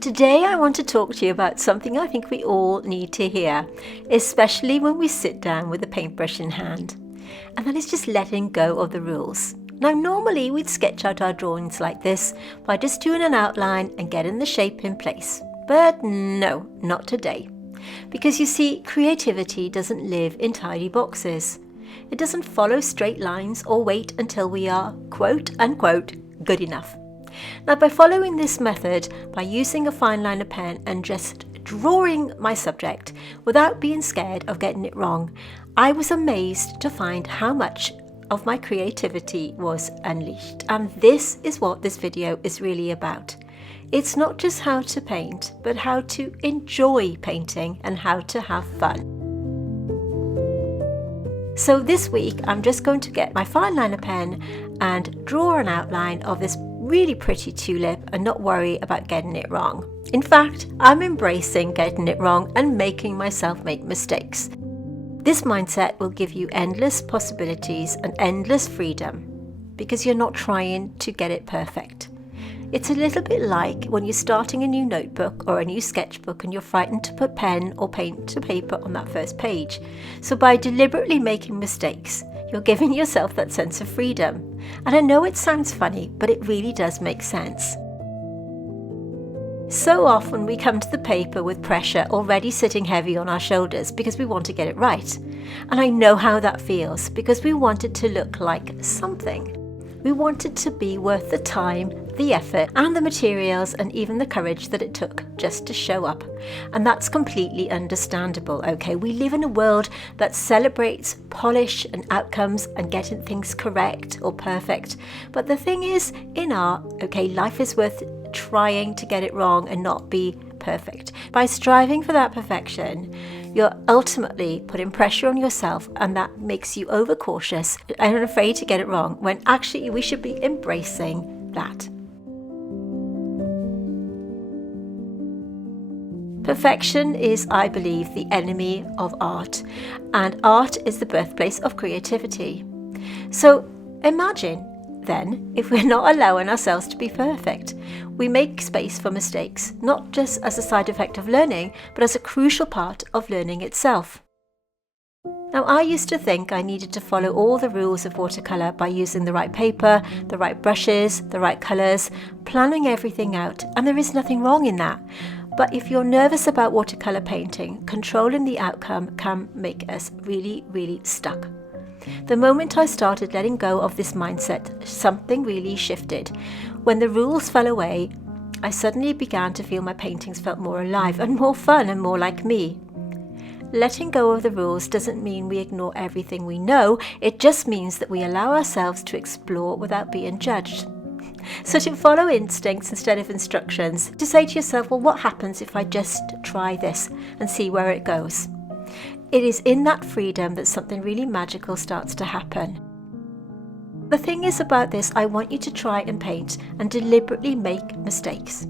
Today I want to talk to you about something I think we all need to hear, especially when we sit down with a paintbrush in hand, and that is just letting go of the rules. Now normally we'd sketch out our drawings like this by just doing an outline and getting the shape in place, but no, not today. Because you see, creativity doesn't live in tidy boxes. It doesn't follow straight lines or wait until we are, quote unquote, good enough. Now by following this method, by using a fine liner pen and just drawing my subject without being scared of getting it wrong, I was amazed to find how much of my creativity was unleashed. And this is what this video is really about. It's not just how to paint, but how to enjoy painting and how to have fun. So this week I'm just going to get my fine liner pen and draw an outline of this really pretty tulip and not worry about getting it wrong. In fact, I'm embracing getting it wrong and making myself make mistakes. This mindset will give you endless possibilities and endless freedom because you're not trying to get it perfect. It's a little bit like when you're starting a new notebook or a new sketchbook and you're frightened to put pen or paint to paper on that first page. So by deliberately making mistakes, you're giving yourself that sense of freedom. And I know it sounds funny, but it really does make sense. So often we come to the paper with pressure already sitting heavy on our shoulders because we want to get it right. And I know how that feels because we want it to look like something. We want it to be worth the time, the effort, and the materials, and even the courage that it took just to show up. And that's completely understandable, okay? We live in a world that celebrates polish and outcomes and getting things correct or perfect. But the thing is, in art, okay, life is worth trying to get it wrong and not be perfect. By striving for that perfection, you're ultimately putting pressure on yourself, and that makes you overcautious and afraid to get it wrong, when actually we should be embracing that. Perfection is, I believe, the enemy of art, and art is the birthplace of creativity. So imagine then if we're not allowing ourselves to be perfect. We make space for mistakes, not just as a side effect of learning, but as a crucial part of learning itself. Now, I used to think I needed to follow all the rules of watercolour by using the right paper, the right brushes, the right colours, planning everything out, and there is nothing wrong in that. But if you're nervous about watercolour painting, controlling the outcome can make us really, really stuck. The moment I started letting go of this mindset, something really shifted. When the rules fell away, I suddenly began to feel my paintings felt more alive and more fun and more like me. Letting go of the rules doesn't mean we ignore everything we know, it just means that we allow ourselves to explore without being judged. So to follow instincts instead of instructions, to say to yourself, well, what happens if I just try this and see where it goes? It is in that freedom that something really magical starts to happen. The thing is about this, I want you to try and paint and deliberately make mistakes.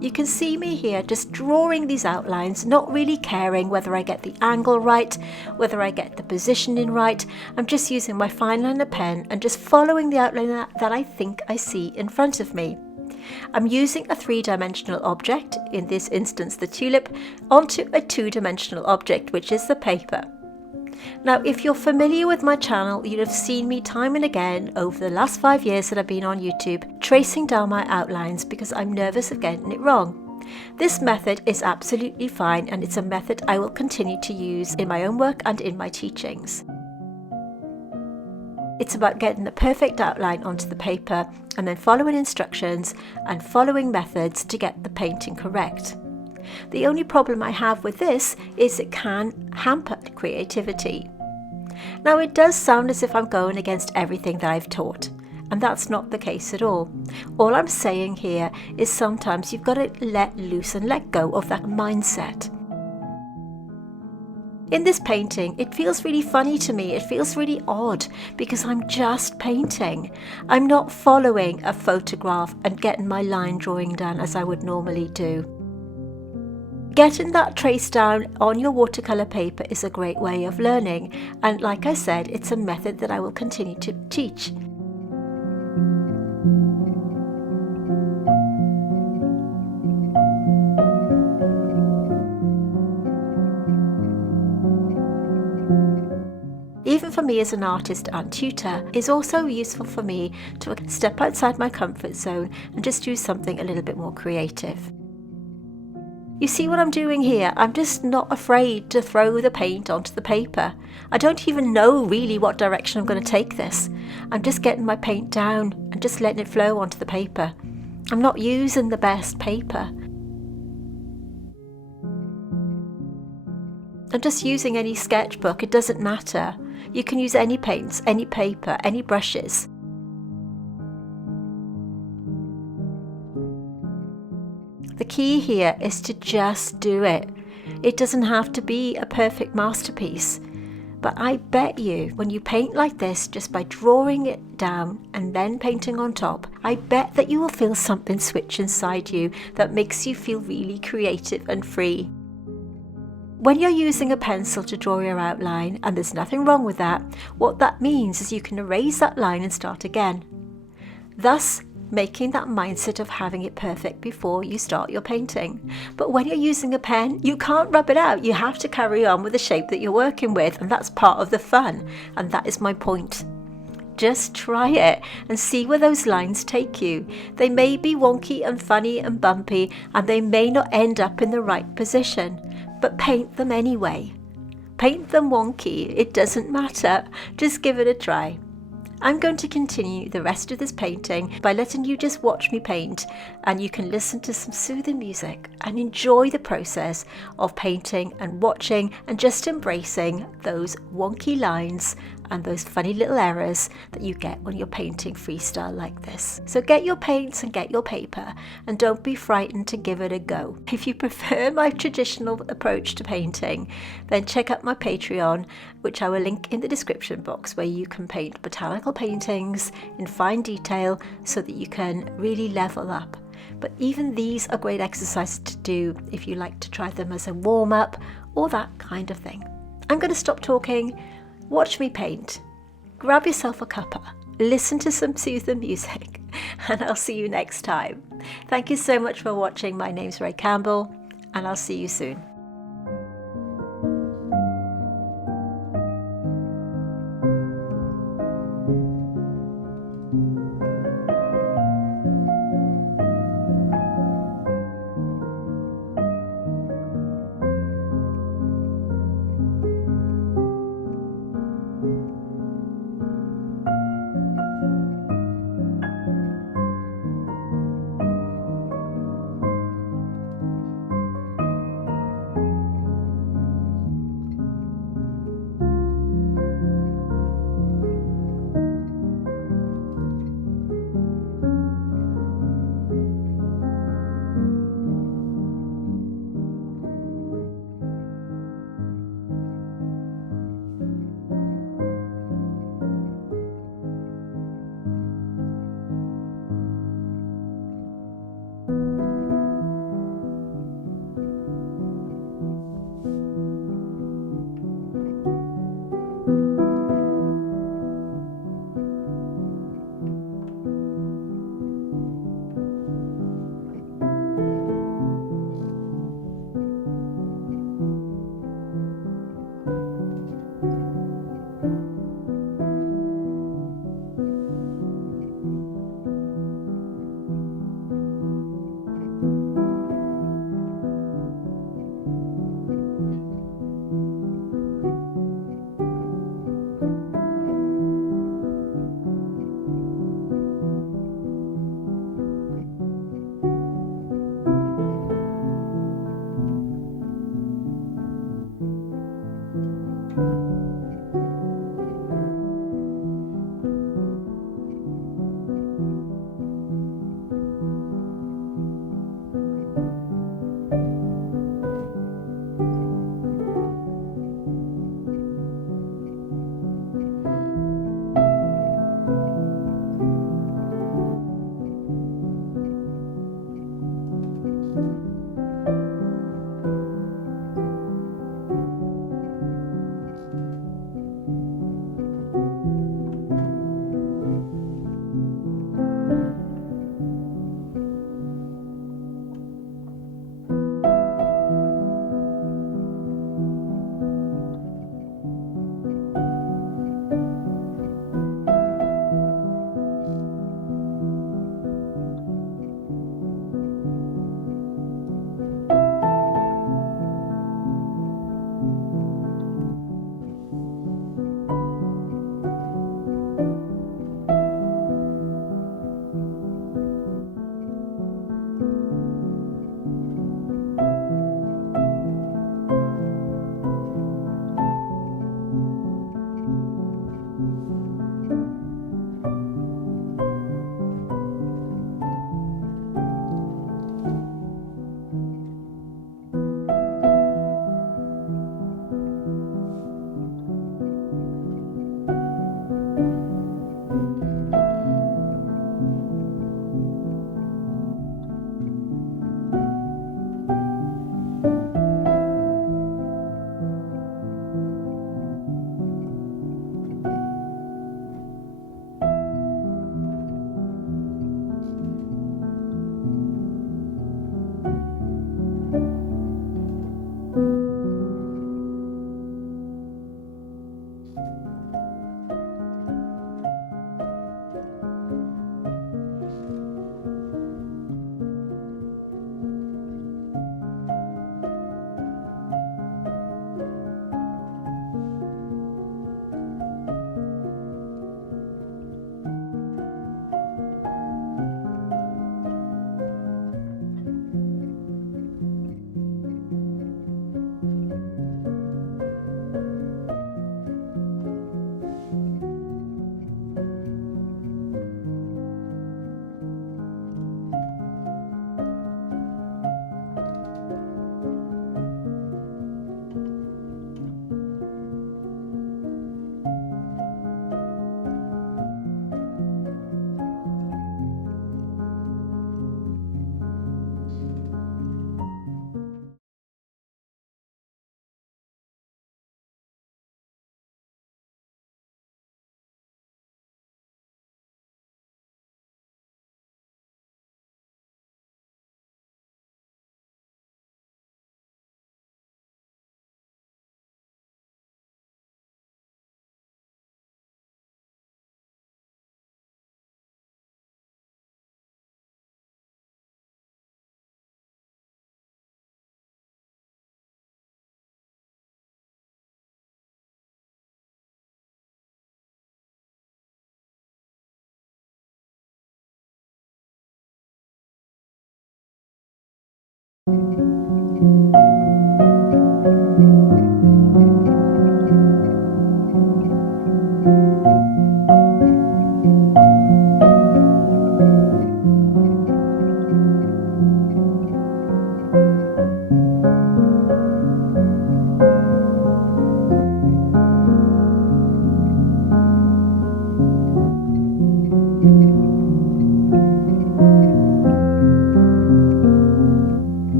You can see me here just drawing these outlines, not really caring whether I get the angle right, whether I get the positioning right. I'm just using my fine liner pen and just following the outline that I think I see in front of me. I'm using a three-dimensional object, in this instance the tulip, onto a two-dimensional object, which is the paper. Now, if you're familiar with my channel, you'll have seen me time and again over the last 5 years that I've been on YouTube, tracing down my outlines because I'm nervous of getting it wrong. This method is absolutely fine, and it's a method I will continue to use in my own work and in my teachings. It's about getting the perfect outline onto the paper and then following instructions and following methods to get the painting correct. The only problem I have with this is it can hamper creativity. Now, it does sound as if I'm going against everything that I've taught, and that's not the case at all. All I'm saying here is sometimes you've got to let loose and let go of that mindset. In this painting, it feels really funny to me. It feels really odd because I'm just painting. I'm not following a photograph and getting my line drawing down as I would normally do. Getting that trace down on your watercolour paper is a great way of learning, and like I said, it's a method that I will continue to teach. for me as an artist and tutor is also useful for me to step outside my comfort zone and just do something a little bit more creative. You see what I'm doing here? I'm just not afraid to throw the paint onto the paper. I don't even know really what direction I'm going to take this. I'm just getting my paint down and just letting it flow onto the paper. I'm not using the best paper. I'm just using any sketchbook, it doesn't matter. You can use any paints, any paper, any brushes. The key here is to just do it. It doesn't have to be a perfect masterpiece. But I bet you when you paint like this, just by drawing it down and then painting on top, I bet that you will feel something switch inside you that makes you feel really creative and free. When you're using a pencil to draw your outline, and there's nothing wrong with that, what that means is you can erase that line and start again. Thus, making that mindset of having it perfect before you start your painting. But when you're using a pen, you can't rub it out. You have to carry on with the shape that you're working with, and that's part of the fun. And that is my point. Just try it and see where those lines take you. They may be wonky and funny and bumpy, and they may not end up in the right position, but paint them anyway. Paint them wonky, it doesn't matter. Just give it a try. I'm going to continue the rest of this painting by letting you just watch me paint, and you can listen to some soothing music and enjoy the process of painting and watching and just embracing those wonky lines and those funny little errors that you get when you're painting freestyle like this. So get your paints and get your paper, and don't be frightened to give it a go. If you prefer my traditional approach to painting, then check out my Patreon, which I will link in the description box, where you can paint botanical paintings in fine detail so that you can really level up. But even these are great exercises to do if you like to try them as a warm-up or that kind of thing. I'm going to stop talking. Watch me paint, grab yourself a cuppa, listen to some soothing music, and I'll see you next time. Thank you so much for watching. My name's Ray Campbell, and I'll see you soon.